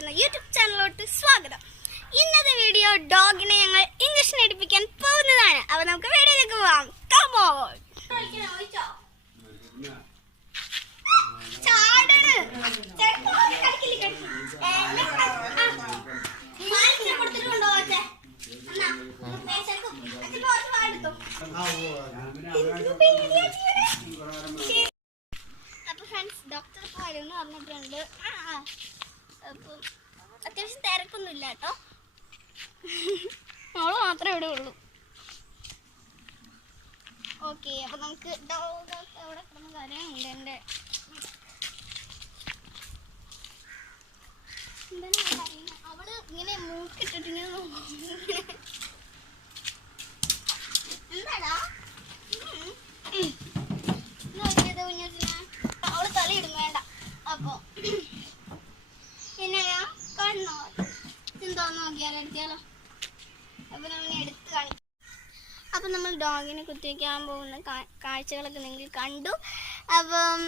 എന്ന യൂട്യൂബ് ചാനലിലോട്ട് സ്വാഗതം. ഇന്നത്തെ വീഡിയോ ഡോഗിനെ ഞങ്ങൾ ഇംഗ്ലീഷിന് പഠിപ്പിക്കാൻ പോകുന്നതാണ്. അപ്പോൾ നമുക്ക് വീഡിയോയിലേക്ക് പോവാം. Come on. അപ്പോൾ ഫ്രണ്ട്സ് ഡോക്ടർ പോയിരുന്നു പറഞ്ഞിട്ടുണ്ട്. അപ്പം അത്യാവശ്യം തിരക്കൊന്നുമില്ല കേട്ടോ, അവള് മാത്രമേ ഇവിടെ ഉള്ളൂ. ഓക്കെ, അപ്പം നമുക്ക് ഡോഗ് അവിടെ കിടന്ന കാര്യമുണ്ട്. എൻ്റെ എന്താണ് അവള് ഇങ്ങനെ മൂക്കിട്ടിട്ട് ഇങ്ങനെ എന്താടാ നോക്കിയത് കുഞ്ഞിനെ അവള് തലയിടും വേണ്ട. അപ്പോൾ പിന്നെ കണ്ണോ എന്താന്ന് നോക്കിയാലോ, എടുത്തിയാലോ. അപ്പം നമ്മൾ എടുത്ത് കാണിക്കും. അപ്പം നമ്മൾ ഡോഗിനെ കുത്തിവയ്ക്കാൻ പോകുന്ന കാഴ്ചകളൊക്കെ നിങ്ങൾ കണ്ടു. അപ്പം